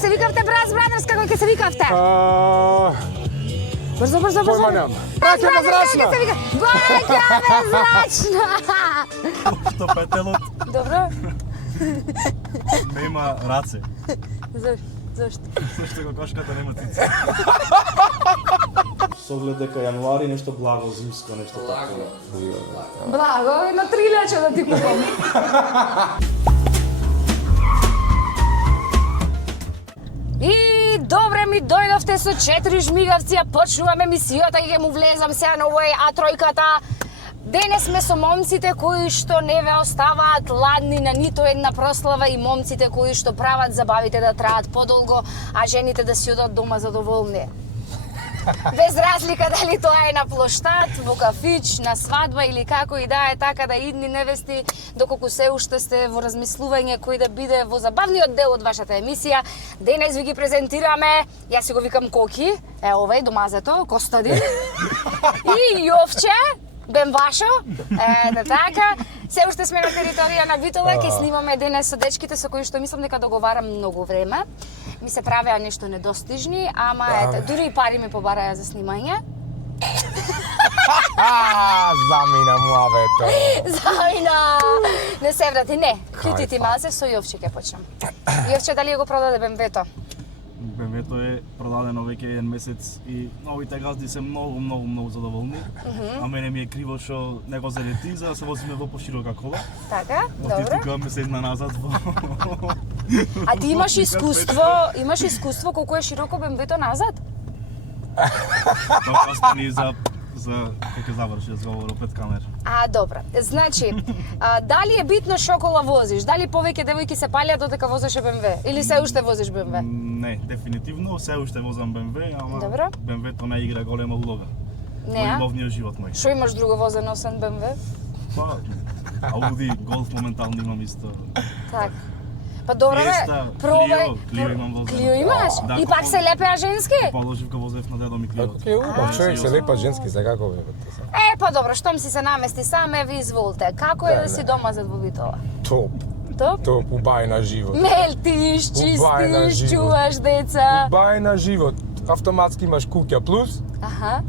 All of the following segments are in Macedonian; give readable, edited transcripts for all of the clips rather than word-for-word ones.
се викавте Braz Brothers, како ќе се викавте? Брзо. Појма нема. Браќа безрачна. Браќа безрачна. Што петелот Добро. нема раце. Зошто? Зашто кокошката нема цици. Со оглед дека јануари нешто благо, зимско, нешто такво. Благо, на 3 лече да ти купам. И добре ми дојдовте со 4 жмигавци, а почнуваме емисијата и ќе му влезам сега на овој А3-ката. Денес сме со момците кои што не ве оставаат ладни на нито една прослава и момците кои што прават забавите да траат подолго, а жените да си одат дома задоволни. Без разлика дали тоа е на плоштад, во кафич, на свадба или како и да е, така да идни невести, доколку се уште сте во размислување кој да биде во забавниот дел од вашата емисија. Денес ви ги презентираме, јас си го викам Коки, овој домазето, Костадин, и Јовче, Бенвашо, така. Се уште сме на територија на Битола, ќе снимаме денес со дечките со кои што мислам дека договарам многу време. Ми се правеа нешто недостижни, ама ете, дури и пари ми побараја за снимање. Замина муавето. Замина! Не се врати, не. Кјути ти малце, со Јовче ќе почнам. Јовче, дали го продаде БМВ-то? БМВ-то е продадено веќе еден месец и новите газди се многу задоволни. А мене ми е криво што не го заде ти, за да се возиме во поширока кола. Така, добро. Тука ме седна назад во... А ти имаш искуство колку е широко БМВ-то назад? Тоа остани за кога ќе заврши разговорот пред камера. Добра. Значи, дали е битно што кола возиш? Дали повеќе девојки се палјат додека возиш БМВ? Или се уште возиш БМВ? Не, дефинитивно се уште возам БМВ, ама Добро. БМВ-то не игра голема улога. Не, Во а? љубовниот живот мој. Што имаш друго возено освен БМВ? Па, Ауди, Голф моментално имам исто. Так. Па добро бе, Фиеста, пробај. Клио имам возено. Клио имаш? Да, И пак се лепеа женски? Положив го возев на дедо ми Клио. Како ќе убав човек се лепа женски, за како бе? Па добро, штом си се намести сам, ви изволте. Како е да си дома за Битола? Топ. Топ? Топ, убајна живот. Мелтиш, Убајна чистиш, живот. чуваш деца. Убајна живот. Автоматски имаш куќа плюс. Аха.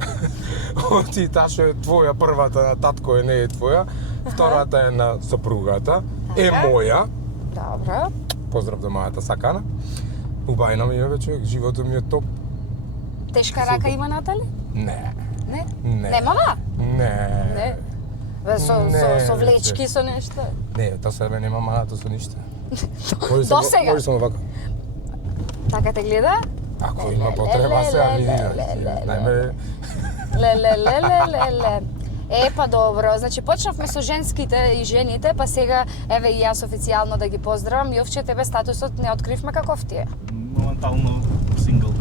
Ти таа што е твоја, првата на татко е не е твоја, втората е на сопругата, е моја. Добро. Поздрав до мојата сакана. Убајна ми е бе човек, животот ми е топ. Тешка рака има Натали? Не. Не? Не. Немава? Не. Не. Бе, со влечки, со нешто? Не, тоа се нема манато со ништо. До сега? Може само вака. Така те гледа? Ако има потреба се види. Најме Ле. Па добро, значи почнавме со женските и жените, па сега еве и јас официјално да ги поздравам. Јовче, тебе статусот не откривме каков ти е? Моментално сингл.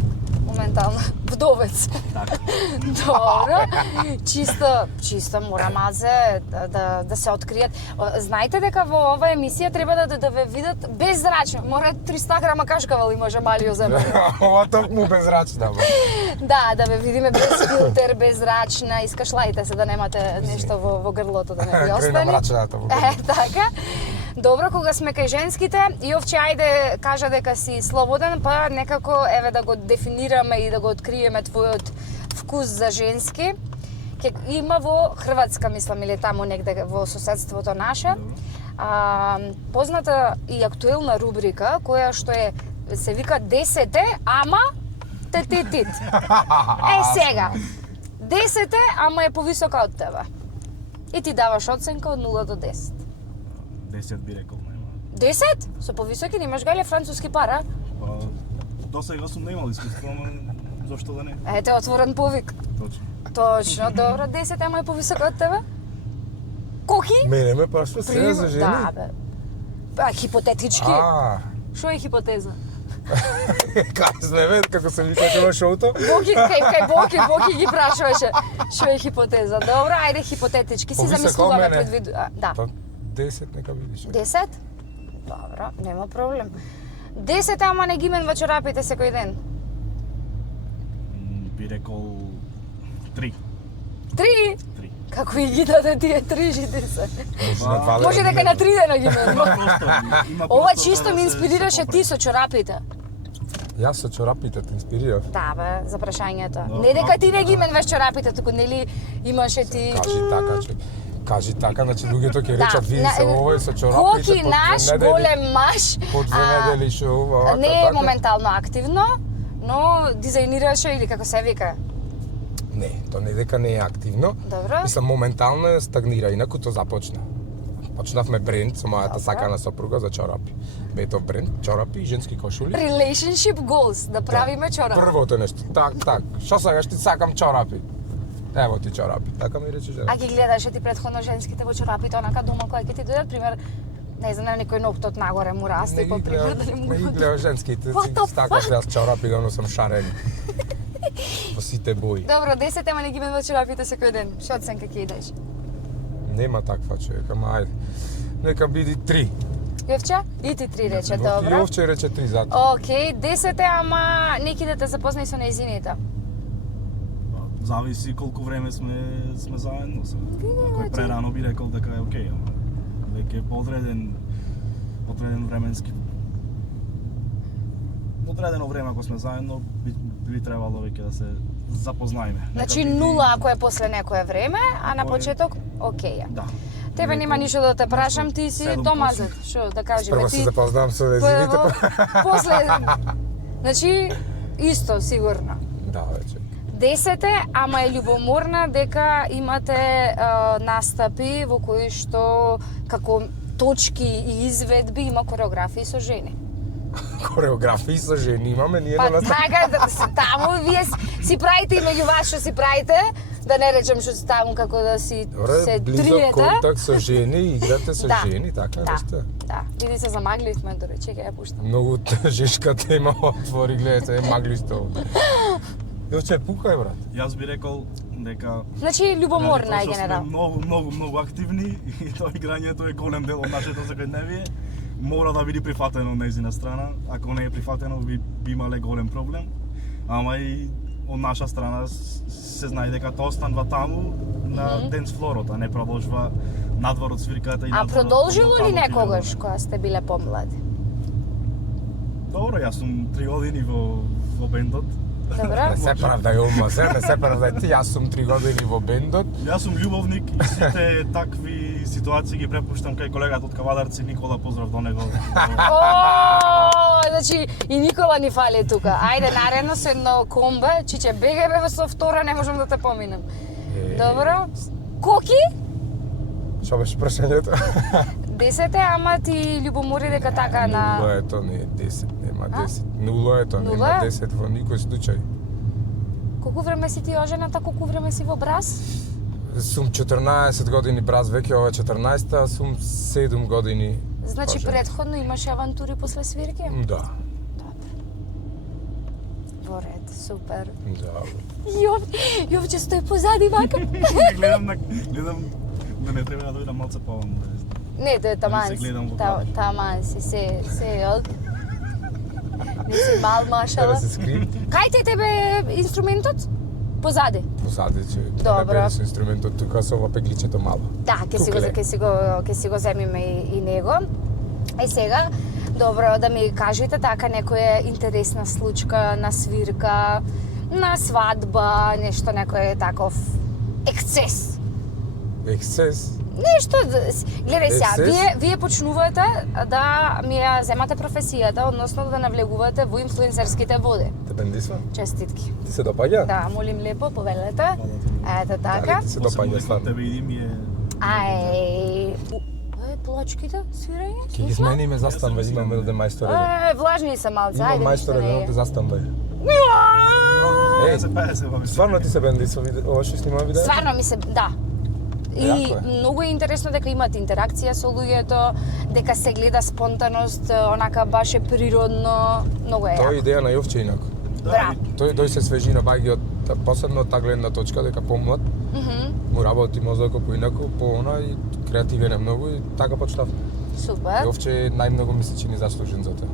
Моментално вдовец. Така. Добро. Чисто мора мазе да се откријат. Знаете дека во оваа емисија треба да ве видат беззрачно. Мора 300 грама кашкавал може Малио земе. ова токму безрачна бе. Да ве видиме без филтер, беззрачна, искашлајте се да немате нешто во грлото да не ви остане. Крена мрачната во грлото. Така. Добро, кога сме кај женските, Јовче, ајде кажа дека си слободен, па некако еве да го дефинираме и да го откриеме твојот вкус за женски. Има во Хрватска, мислам, или таму негде во соседството наше. Позната и актуелна рубрика која што се вика 10-те, ама тетитит. Сега. 10-те, ама е повисока од тебе. И ти даваш оценка од 0 до 10. 10 би рекол, нема. 10? Со повисоки немаш гале француски пара? Па, до сега сум немал искуство, ама зошто да не? Ете, отворен повик. Точно, добро. 10 ама е повисока од тебе? Коки? Мене ме прашува се за жени. Да, бе. Хипотетички. Шо е хипотеза? Кај сме бе, како се викаше во шоуто? Боки ги прашуваше. Шо е хипотеза? Добро, ајде хипотетички. Си замислуваме предвиду. Да. 10 нека видиш. 10? Добро, нема проблем. 10 ама не ги менва чорапите секој ден. Би рекол 3. 3? 3. Како и ги даде тие 3 жите се. Може дека на 3 дена ги менва. Има Ова просто чисто да ме се инспирираше поправи. ти со чорапите. Јас со чорапите те инспирирав. Да, бе, за прашањето. Да, Не дека ти да. не ги менваш чорапите, туку нели имаше ти... Кажи така, значи луѓето ќе Да, речат види се на- овој со чорапите. Коки наш голем маш. Под две а, недели шо вака, Не е така. моментално активно, но дизајнираше или како се вика. Не, то не дека не е активно. Добро. Мислам, моментално е стагнира, инаку то започна. Почнавме бренд со мојата Добро. сакана сопруга за чорапи. Бето бренд, чорапи и женски кошули. Relationship goals, да правиме чорапи. Првото нешто, так. Што сакаш ти сакам чорапи? Ево ти чорапи. Така ми рече жена. А ги гледаше ти предходно женските во чорапите, онака дома кои ќе ти дојдат, пример, не знам, некој ноктот нагоре му расте, по пример, дали му не ги гледам женските, What the си стакаш јас чорапи да носам шарени. Во сите бои. Добро, 10 ама не ги менува чорапите секој ден. Што оценка ќе идеш? Нема таква човек, ама ајде. Нека биде 3. Јовче? И ти 3 рече, добро. Јовче рече 3 зато. Океј, 10 ама неки да те запознај со нејзините. Зависи колку време сме заедно. Некој прерано би рекол дека е окей, ама веќе подреден временски одредено време ако сме заедно би требало веќе да се запознаеме. Значи Нека биде- 0 ако е после некое време, а на Кој- почеток океј. Да. Тебе нема ништо да те прашам, ти си 7%. домазет, што да кажеме Прво се ти. запознавам со везивите. После значи исто сигурно. Да, вече. 10 ама е љубоморна дека имате настапи во кои што како точки и изведби има кореографии со жени. Кореографии со жени имаме ние Па на нас. така да се таму вие си правите и меѓу вас што си правите, да не речем што си таму како да си се Добре, близок триете. контакт со жени, играте со Да. жени, така Да, нешто. да. Види се замагливме, дори чекај ја пуштам. Многу тежка тема отвори, гледате, маглисто. Јовче, пухај, брат. Јас би рекол дека Значи љубоморна е Тоа што сме генерал. многу активни и тоа играњето е голем дел од нашето секојдневие. Мора да биде прифатено од нејзина страна. Ако не е прифатено, би имале голем проблем. Ама и од наша страна се знае дека тоа останува таму на денс флорот, а не продолжува надвор од свирката и А надвор од продолжило ли вокалот и некогаш делот. кога сте биле помлади? Добро, јас сум 3 години во бендот. Добро? Не се правдај, омазе, не се правдај ти, јас сум 3 години во бендот. Јас сум љубовник и сите такви ситуации ги препуштам кај колегата од Кавадарци Никола, поздрав до него. О, значи и Никола ни фали тука. Ајде наредно со едно комбе, чиче беге со втора, не можам да те поминам. Добро? Коки? Што беше прашањето? 10 ама ти љубомори дека така на... Нула е то, не е 10, нема А? 10. Нула е то, нема Нула? 10 во никој случај. Колку време си ти ожената, колку време си во браз? Сум 14 години браз, веќе ова е 14-та, сум 7 години. Значи оженет. предходно имаше авантури после свирки? Да, Во ред, супер. да. Јовче стои позади вака. гледам да не треба да дојдам малце поваму. Не, тоа е таман. се гледам во Та- кадр. Таман си, се, од... Не си мал, машала. Треба се скри, Кај те тебе инструментот? Позади. позади, че Добро. не беше со инструментот тука со ова пегличето мало. Да, Кукле. ќе си го земиме и него. Е сега, добро да ми кажете така некоја интересна случка на свирка, на свадба, нешто некој таков ексцес. Ексцес. Нешто, гледај сега, Ексцес? вие почнувате да ми ја земате професијата, односно да навлегувате во инфлуенсерските води. Те бендисва? Честитки. Ти се допаѓа? Да, молим лепо, повелете. Ето така. Дали ти се допаѓа стварно? Тебе и ми е... Ај, плачките, свирање? Ќе ги смениме застанба, имаме да мајсторе. Влажни се малце, Има ајде, ништо мајсторе не да е. те застанба. Е, се пее се баби. Стварно ти се бендисва ова што снимам видео? Стварно ми се, да. И Јако е. многу е интересно дека имате интеракција со луѓето, дека се гледа спонтаност, онака баш е природно, многу е Тоа е јако. идеја на Јовче инаку. Браво. Тој се свежи на баги од посебно од таа гледна точка дека помлад му работи мозокот поинаку, по она и креативен е многу и така почнав. Супер. Јовче најмногу ми се чини заслужен за тоа.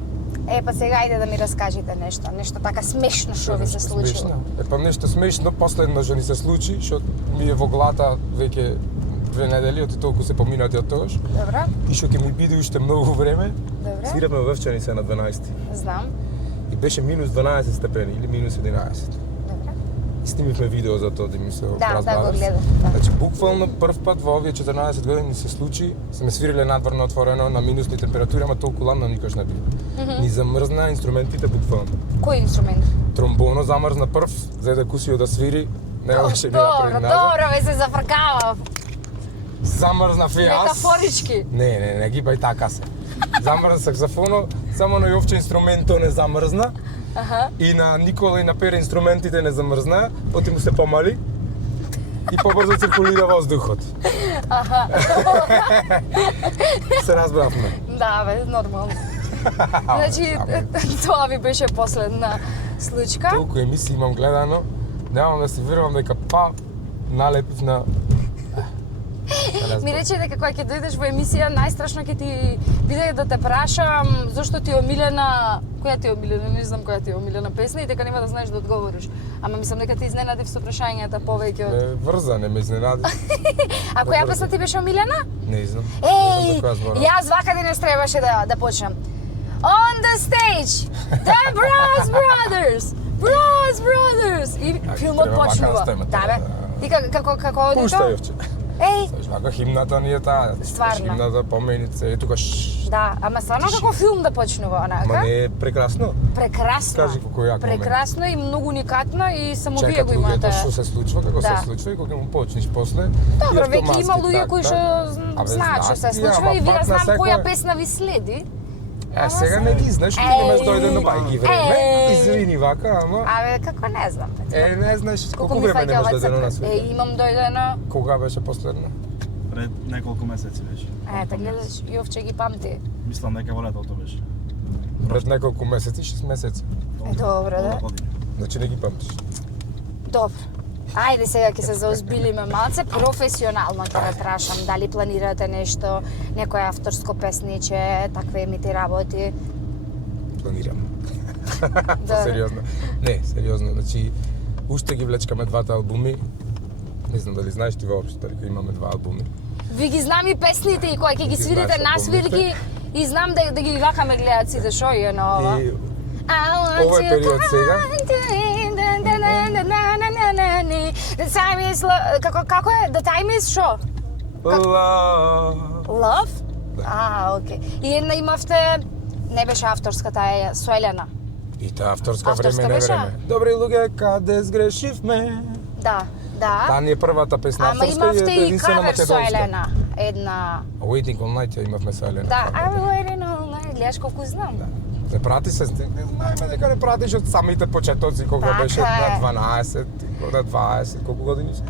Е, па сега ајде да ми раскажете нешто така смешно што ви се Нешто случило. смешно. Па нешто смешно, последно што ни се случи, што ми е во главата веќе 2 недели, оти толку се поминати од тогаш. Добро, И што ќе ми биде уште многу време, добро, свираме во Вевчаница на 12. знам. И и беше минус 12 степени или минус 11. Добре. И снимивме видео за тоа, да ми се Да, го разбаваш. гледав. Да. Значи, буквално прв пат во овие 14 години се случи, сме свириле надвор на отворено на минусни температури, ама толку ладно никош не било. Ни замрзна инструментите буквално. Кој инструмент? Тромбоно замрзна прв, за да кусио да свири, не беше ни Добро, направи назад. добро, ве се зафркава. Замрзнав и јас. Метафорички. Не ги бај така се. Замрзна саксофоно, само на Јовче инструментот не замрзна. Аха. И на Никола и на Пере инструментите не замрзна, оти му се помали и побрзо циркулира воздухот. Аха. Се разбравме. Да, бе, нормално. Значи, тоа ви беше последна случка. Толку емисии имам гледано, немам да си верувам дека налепив на... Ми рече дека кога ќе дојдеш во емисија, најстрашно ќе ти биде да те прашам зошто ти е омилена, која ти е омилена, не знам која ти е омилена песна и дека нема да знаеш да одговориш. Ама мислам дека те изненадив со прашањата повеќе од... Ме врза, не ме изненади. А која песна ти беше омилена? Не знам. Еј, Не знам за која зборам. јас вака денес требаше да почнам. On the stage, the Bros Brothers! Bros Brothers! И филмот треба вака почнува. да стемата, Да, бе. да. И како оди Пушта тоа? Јовче. Еј, Знаеш, вака химната ни е таа. Стварно. Химната поменице, е тука да, ама стварно како филм да почнува, Ма онака. не е прекрасно? Прекрасно. Кажи колку е јак момент. Прекрасно и многу уникатно и само вие Чекат го имате. луѓето што се случва, како Да. се случва и кога му почнеш после. Добро, и веќе има автоматски, луѓе так, кои так. што Абе, знаат што се ти, случва ама и вие пак на знам која секој- песна ви следи. Е, сега не ги знаеш, ти немаш дојде на бајки време. Еј. Извини вака, ама... Абе, како не знам. Не знаеш колку ми време фаќа немаш ова дојдено на црква. свет. Имам дојдено. Кога беше последно? Пред неколку месеци беше. Ете, гледаш, Јовче ги памти. Мислам дека во летото беше. Пред неколку месеци, 6 месеци. Добро, да. Ова година. Значи не ги памтиш. Добро. Ајде сега ќе се заозбилиме малце, професионално ќе ве прашам дали планирате нешто, некое авторско песниче, такви емити работи. Планирам. Да. Сериозно. Не, сериозно. Значи, уште ги влечкаме двата албуми. Не знам дали знаеш ти воопшто дека имаме два албуми. Ви ги знам и песните и кога ќе ги Ги свирите знаеш на свирки и знам да ги вакаме гледаците шо е на ова. И I want Ова е to период come сега. The time is како е? The time is шо? Love. Love? Да. Окей. И една имавте, не беше авторската, е со Елена. И таа авторска Авторска време не беше? време. Добри луѓе, каде сгрешивме? Да, да. Таа ни е првата песна Ама авторска имавте и и единствена кавер со македонска. Елена. Една. Waiting all night ја имавме со Елена. Да, Така, I'm waiting all night. Гледаш колку знам. Не прати се, не знаеме дека не пратиш од самите почетоци кога Така беше е. на 12, на 20, колку години се?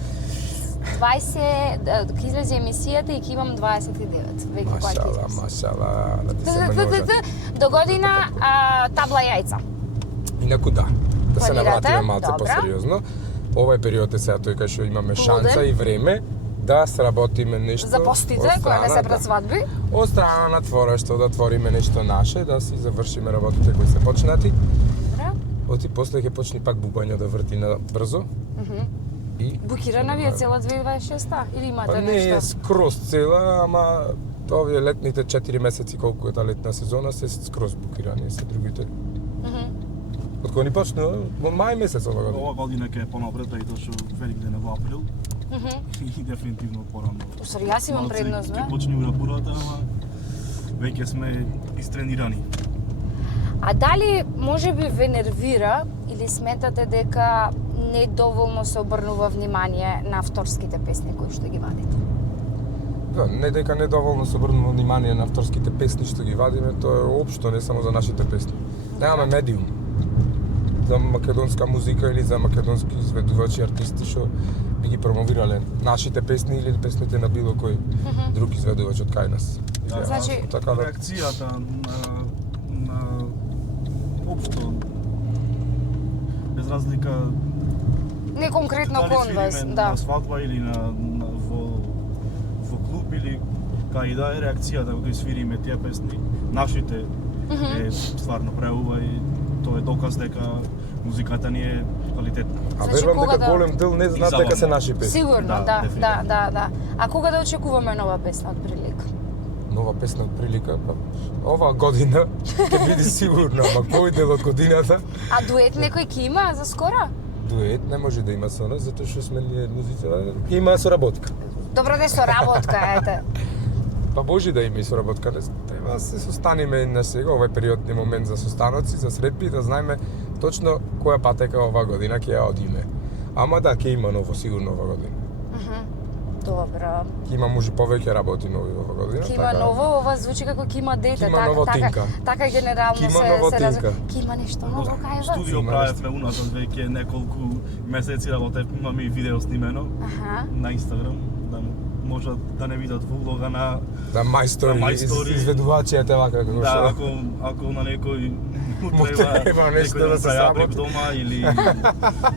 20, ќе излезе емисијата и ќе имам 29. Веќе кога ќе Машала, излезе. машала, да ти се множат. До година табла јајца. Инаку да се Планирате? навратиме малце Добра. посериозно. Овој период е сега тој кај што имаме Луден. шанса и време да сработиме нешто За постите, од која не се страна, пред свадби. Од страна на творештво да твориме нешто наше, да си завршиме работите кои се почнати. Добра. Оти после ќе почне пак бубања да врти на брзо. И Букирана ви е цела 2026-та или имате па не е нешто? скроз цела, ама овие летните 4 месеци колку е таа летна сезона се скроз букирани се другите. Од кога ни почнува? Во мај месец ова година. Ова година ќе е понапред, и тоа што Велик ден е во април. И дефинитивно порано. Усари, јас имам Малце предност, бе. Ќе почне урапурата, ама веќе сме истренирани. А дали може би ве нервира или сметате дека не доволно се обрнува внимание на авторските песни кои што ги вадите? Да, не дека недоволно се обрнува внимание на авторските песни што ги вадиме, тоа е општо, не само за нашите песни. Немаме медиум за македонска музика или за македонски изведувачи, артисти што би ги промовирале нашите песни или песните на било кој друг изведувач од кај нас. Да, Значи, така да реакцијата на општо без разлика Не конкретно дали кон вас, свириме да. на свадба или во клуб или кај да е реакцијата кога свириме тие песни, нашите е стварно преува и тоа е доказ дека музиката ни е квалитетна. А Значи, верувам кога дека да- голем дел не знаат забавно. дека се наши песни. Сигурно, Да, да, дефинитивно. да. А кога да очекуваме нова песна од прилика? нова песна од прилика, па оваа година ќе биде сигурно, ама кој дел од годината? А дует некој ќе има за скоро? Дует не може да има со нас, затоа што сме ние музици, ќе има соработка. Добро да соработка, ете. Па може да има и соработка, не треба да се состанеме на сега, овој периодни момент за состаноци, за средби, да знаеме точно која патека оваа година ќе ја одиме. Ама да, ќе има ново сигурно оваа година. Добро. Ќе има може повеќе работи нови оваа година. Ќе има ново, ова звучи како ќе има дете, Ќе има нова тинка. така генерално Ќе има се нова се тинка. Ќе има нешто ново кај вас. Студио правевме уназад веќе неколку месеци работевме, имаме и видео снимено на Инстаграм, да може да не видат влога на мајстори, изведувачите вака како да, што. ако на некој Му треба нешто да се јабрек сработи. дома или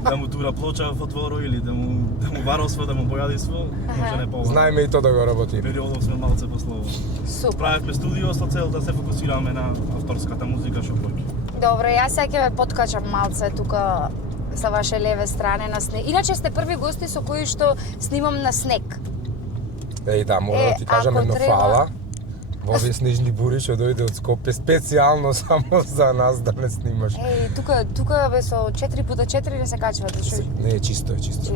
да му тура плоча во дворо или да му варосва, да му бојадисва, може не повеќе. Знаеме и тоа да го работиме. Периодов сме малце послово. Супер. Правевме студио со цел да се фокусираме на авторската музика што поќе. Добро, јас сега ќе ве поткачам малце тука sa vaše leve strane na sneg. Inače ste prvi gosti со кои што снимам на снег. Еј, да, мора да ти кажам ако едно треба- фала. Во овие снежни бури што дојде од Скопје специјално само за нас да не снимаш. Еј, тука бе со 4x4 не се качвате, што Не, е чисто. чисто.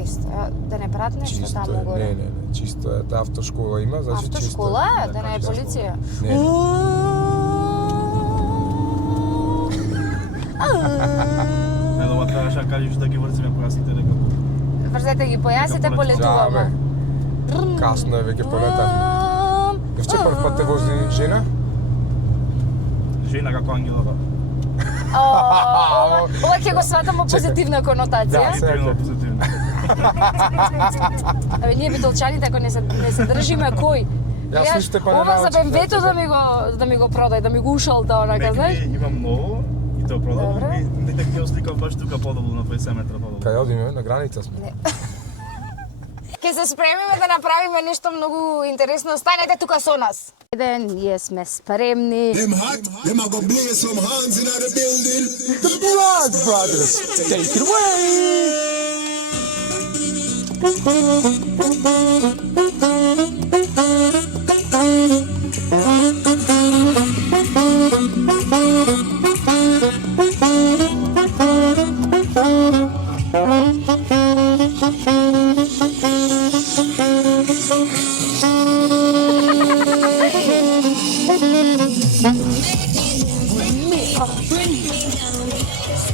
Да не прават нешто Чисто таму е, горе. не, чисто е. Таа автошкола има, значи чисто. Автошкола е, да не е чисто. полиција. Не. Не, дома требаше да кажеш да ги врзиме појасите дека Врзете ги појасите, Дека полетуваме. Касно е веќе полетавме. Евче прв пат те вози жена? жена како ангелова. Ова ќе го сватам во позитивна конотација. Да. Позитивно, позитивно. Абе, ние битолчаните ако не се држиме кој? Јас Гледаш, уште па не ова за научив, БМВ-то значи, да ми го продај, да ми го ушалта онака, знаеш? Меѓу имам ново и тоа продавам Добре. и не ги осликав баш тука подолу на 20 метра подолу. Кај одиме, на граница сме. Ке се спремиме да направиме нешто многу интересно. Останете тука со нас. Еден, ние сме спремни. Them hot, them a go blaze some hands in the building. The Blood Brothers, take it away!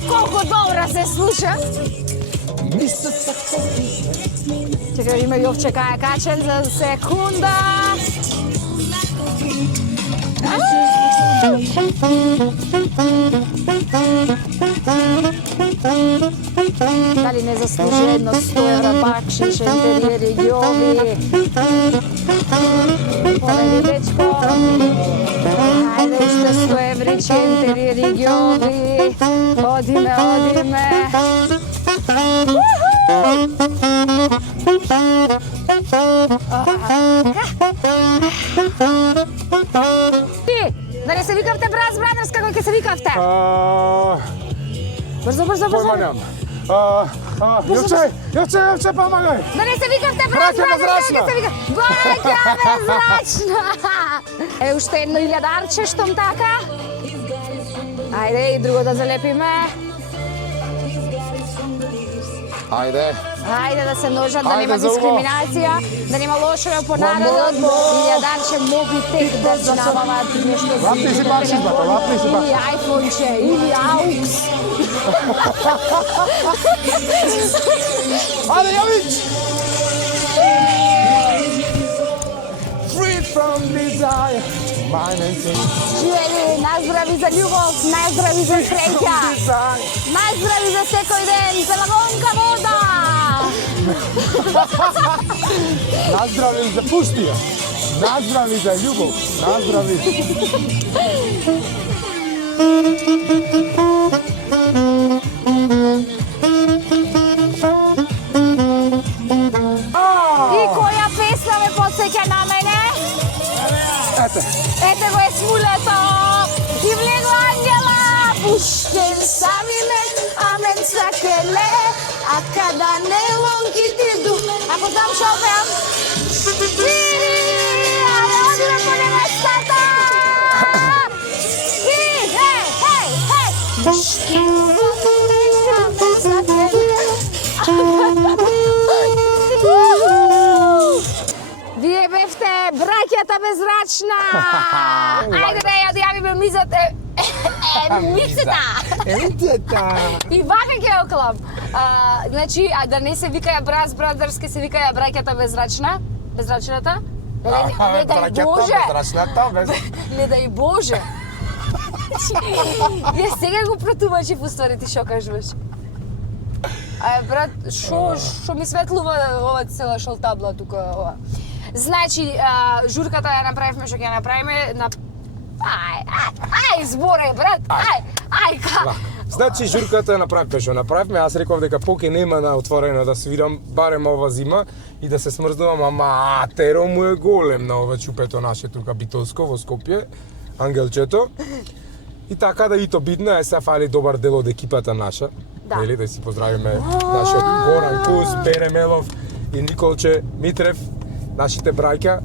Колку добра се слуша. Чекај, има Јовче кај е качен за секунда. Дали не заслужи едно 100 евра бакшиш, интериери Јови? Повели дечко. Ајде уште 100 евричи, интериери Јови. Одиме. Ти, да не се викавте Браз Брадерс како ќе се викавте? Брзо. Појма нема. Јовче, помагај! Да не се викавте Браз Браќа Брадерс како Незрачна. ќе се викавте? Браќа Незрачна! Е, уште едно илјадарче штом така. Ајде и друго да залепиме. Ајде. Ајде да се множат, да Ајде, нема за убаво. дискриминација, да нема лошо по народот. Илјадарче мобитек да знаваат нешто за Лапни си бакшиш, бато, лапни си бакшиш. Или айфонче, или аукс. Ајде, Јович! Free from desire. Живели, наздрави за љубов, наздрави за среќа, наздрави за секој ден, за лагонка вода. Наздрави за пустија. Наздрави за љубов. Наздрави. И која песна ме потсеќа на мене? Ете. Ете го е смулето и влегла ангела, пуштен самиме, амен сакеле, а када не лонки ти ду. Ако знам шо пеам? Але одиме по невестата. направевте браќата безрачна. Ајде да ја одјавиме мизата. Мицата. И вака ќе оклам. Значи, да не се викаја Брас Брадърс, ке се викаја браќата безрачна. Безрачната. Не дај Боже. Не дај Боже. Ја сега го протумачив уствари ти шо кажуваш. Брат, шо ми светлува ова цела шолтабла тука ова. Значи, журката ја направивме што ќе ја направиме на Ај, зборе, брат. Ај, ка. Значи журката направивме што направивме, аз реков дека поке нема на отворено да свирам барем ова зима и да се смрзнувам, ама теро му е голем на ова чупето наше тука битолско во Скопје, ангелчето. И така да и то бидно е, се фали добар дел од екипата наша. Да. Нели, да си поздравиме нашиот Горан Кус, Бере Мелов и Николче Митрев, нашите браќа.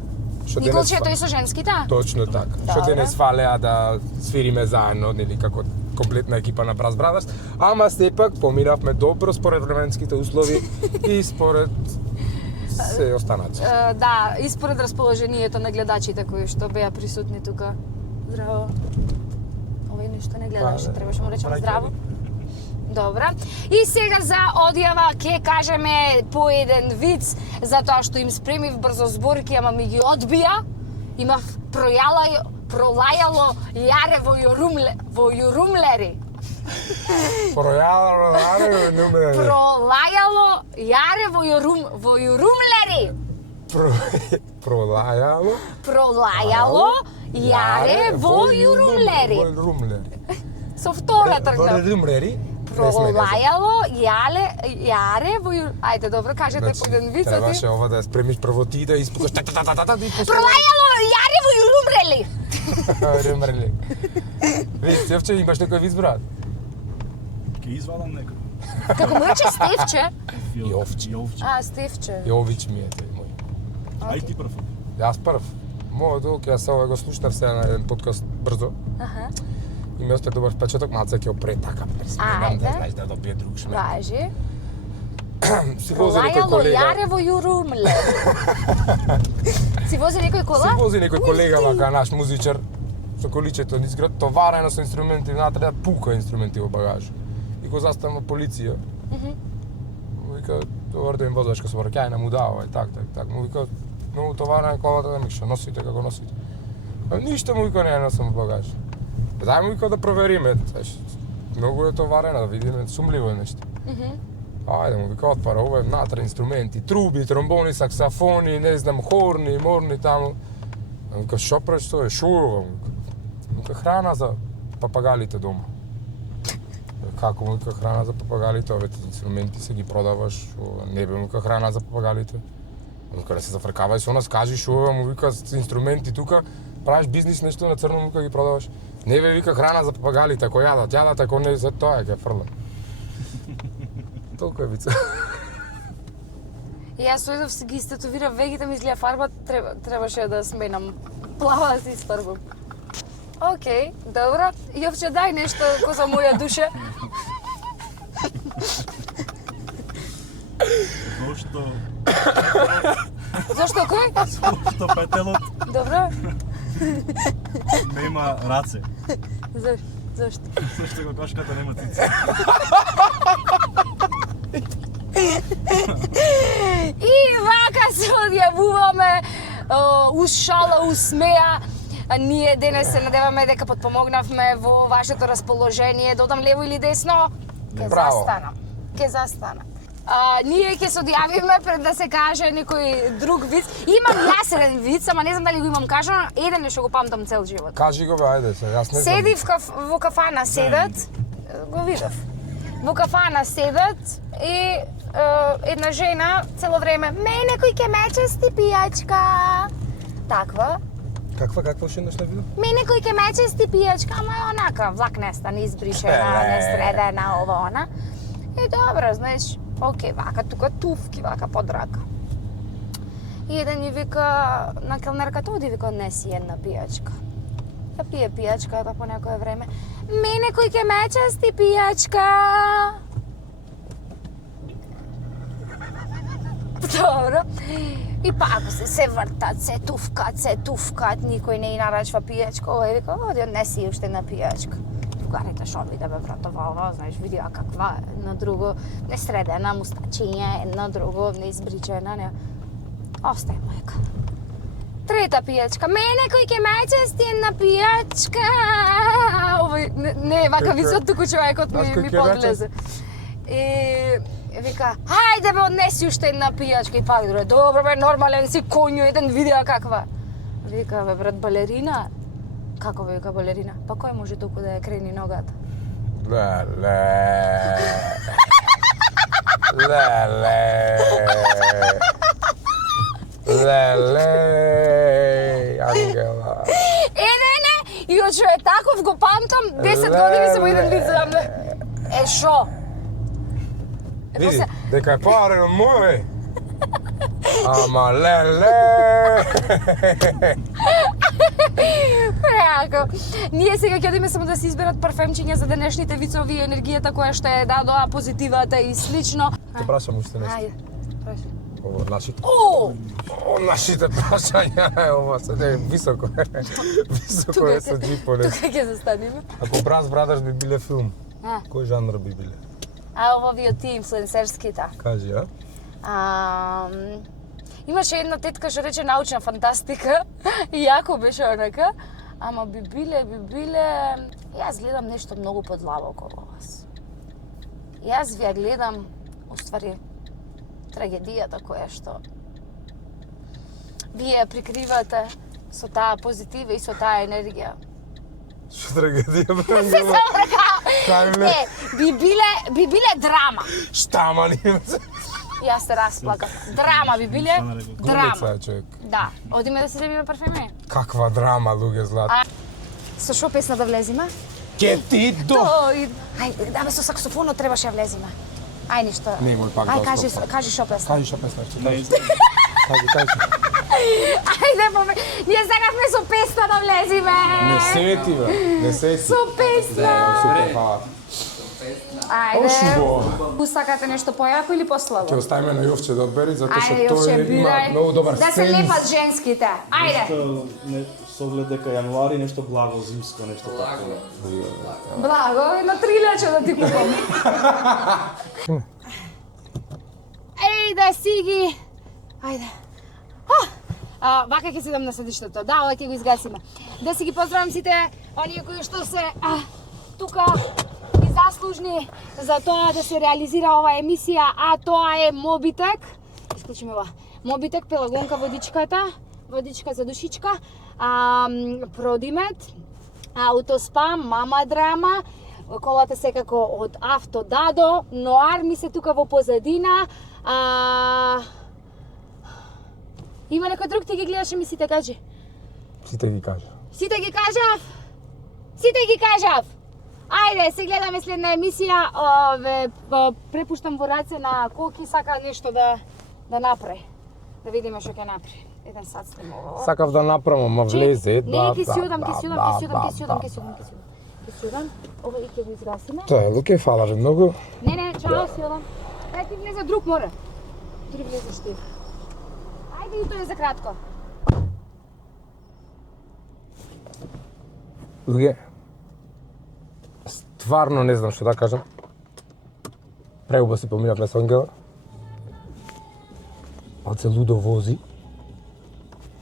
Николче тој со женските? Точно така. Што денес фалеа да свириме заедно, нели, како комплетна екипа на Брас Брадърс, ама сепак поминавме добро според временските услови и според се останати. Да, и според расположението на гледачите кои што беа присутни тука. Здраво. Овој нешто не гледаше, требаше му речем здраво. Добра. И сега за одјава ќе кажеме по еден виц, затоа што им спремив брзо зборки, ама ми ги одбија. Имав пролајало јаре во јурумлери. Пролајало јаре во јурумлери. Пролајало јаре во јурумлери. Со втора тргнав. Пролајало јаре во јур... Ајде, добро, кажете по еден виц. Требаше ова да ја спремиш прво ти да испукаш Пролајало јаре во јурумрели. Румрели. Виж, Стефче, имаш некој виц, брат? Ке извадам некој. Како му рече Стефче? Јовче. Стефче. Јович ми е тој мој. Ај ти прв. Јас прв. Мојот долг, јас ова го слушнав сега на еден подкаст брзо. Аха. И ми остае добар впечаток, малце ќе опре така перспективам, да знаеш да добие друг шмек. Важи. Си вози некој Пролајало колега. јаре во јурумлери. Си вози некој кола? Си вози некој колега вака наш музичар со количето низ град, товарено со инструменти, внатре да пука инструменти во багаж. И го заставам полиција. Му вика, добар ден возачка, со враќајна му дава, так. Му вика, многу товарена колата, да ми што носите, како носите. А ништо му вика не носам во багаж. Дај му вика да провериме, знаеш, многу е товарена, да видиме, сумливо е нешто. Ајде му вика, отвара, ова е внатре инструменти, труби, тромбони, саксафони, не знам, хорни, морни таму. А вика, шо преш, што е, шо е ова, му вика. Вика, храна за папагалите дома. Како му вика храна за папагалите, овите инструменти се ги продаваш, не бе му вика храна за папагалите. Му вика, да се зафркавај со нас, кажи шо е, му вика, инструменти тука, правиш бизнис нешто на црно, му вика ги продаваш. Не бе, вика, храна за папагалите, ако јадат, ако не, за тоа ќе фрлам. Толку е вица. И јас дојдов си ги истетовирав вегите, ми изгледа фарба, требаше да сменам плава да се испарбам. Океј, добро. Јовче, дај нешто ко за моја душа. Зошто кој? Зошто петелот Добро. нема раце. Зошто? Зашто кокошката нема цици. И вака се одјавуваме, уз шала, уз смеа. Ние денес се надеваме дека потпомогнавме во вашето расположение, додам лево или десно, ќе застана. Ние ќе се одјавиме пред да се каже некој друг виц. Имам јас еден виц, ама не знам дали го имам кажано, еден е што го памтам цел живот. Кажи го бе, ајде се, јас не знам. Седи во кафана седат, го видов. Во кафана седат и една жена цело време, мене кој ќе ме чести пијачка. Таква. Каква ше нешто видов? Мене кој ќе ме чести пијачка, ама онака влакнеста, неизбришена, несредена, ова она. И добро, знаеш, окей, вака тука туфки, вака под рака. И еден ни вика на келнерката, оди вика, однеси една пијачка. Да пие пијачката по некое време. Мене кој ќе ме чести пијачка. Добро. И пак се вртат, се туфкат, никој не и нарачва пијачка. Овој вика, оди однеси уште една пијачка. Другарите шо биде бе братова, ова, знаеш, видија каква, едно друго, не средена, мустачиња, едно друго, не избричена, не. Остај, мајка. Трета пијачка. Мене кој ќе ме чести една пијачка. Овој не вака висок туку човекот ми подлезе. И вика, хајде бе, однеси уште една пијачка и пак друго. Добро бе, нормален си коњу, еден видеа каква. Вика, бе, брат, балерина. Како вика балерина? Па кој може толку да ја крени ногата? Леле. Ангела. Не, и од Шоетаков го памтам, 10 години само еден вид за мене. Шо? Види, дека е поарено мој. Ама леле. Преако. Ние сега ќе одиме само да се изберат парфемчиња за денешните вицови, енергијата која што е дадоа, позитивата и слично. Те прашам уште нешто. Ајде, прашај. Ово нашите. О! Нашите прашања е ова се не високо. Високо е со джиполе. Тука ќе застанеме. Ако Bros Brothers би биле филм, А, кој жанр би биле? ово ви од тие инфлуенсерските. Кажи, а? Имаше една тетка што рече научна фантастика и јако беше онака, ама би биле, јас гледам нешто многу подлабоко во вас. Јас ви ја гледам, уствари, трагедијата која што вие ја прикривате со таа позитива и со таа енергија. Што трагедија бе? Се забрка! Кај ме? Не, би биле драма. Штама не се. Јас се расплакав. Драма би биле, Гумица драма. е човек. Да, одиме да се земиме парфеме. Каква драма, луѓе злат. Со шо песна да влезиме? Ке ти до. Ајде, да бе, со саксофонот требаше да влезиме. Ај ништо. Немој пак да Ај, стоп. кажи шо песна. Кажи што песна ќе Не, кажи. Ајде, ние сакавме со песна да влезиме. Не сети бе, не сети. Со песна. Супер, фала. Ајде. Ошубо. Усакате нешто појако или послабо? Ќе оставиме на Јовче да одбери, затоа што Ајде, Јовче, тој има бирај. многу добар Да се сенс. лепат женските. Ајде. Со оглед дека јануари нешто благо, зимско, нешто такво. Благо, едно 3 лече да ти купам. Ејде, сиги. Ајде. Вака ќе седам на седиштето. Да, ова ќе го изгасиме. Да си ги поздравам сите оние кои што се тука и заслужни за тоа да се реализира оваа емисија, а тоа е Мобитек. Исклучиме ова. Мобитек, Пелагонка, водичка за душичка, Продимет, Аутоспам, Мама Драма, колата секако од Автодадо, Ноар ми се тука во позадина. Има некој друг ти ги гледаш емисиите, кажи. Сите ги кажа. Сите ги кажав. Ајде, се гледаме следна емисија. Препуштам во раце на Коки, сака нешто да направи. Да видиме што ќе направи. Еден сат снимува. Сакав да направам, ма влезе. Не, ќе си одам. Ова и ќе го изгасиме. Тоа е, Луке, фала ви многу. Не, чао, си одам. Ај ти влезе друг мора. Друг влезеш ти. Ајде и тоа е за кратко. Луѓе, стварно не знам што да кажам. Преубаво си поминавме со Ангела. Малце лудо вози.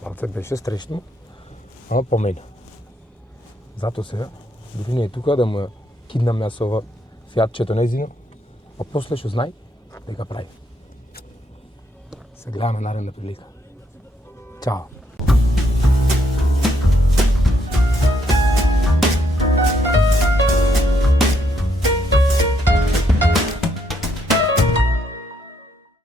Малце беше стрешно, ама помина. Зато сега, дури не е тука да му ја киднам јас ова фијатчето нејзино, а после што знај, дека прави. Се гледаме наредна прилика. Чао.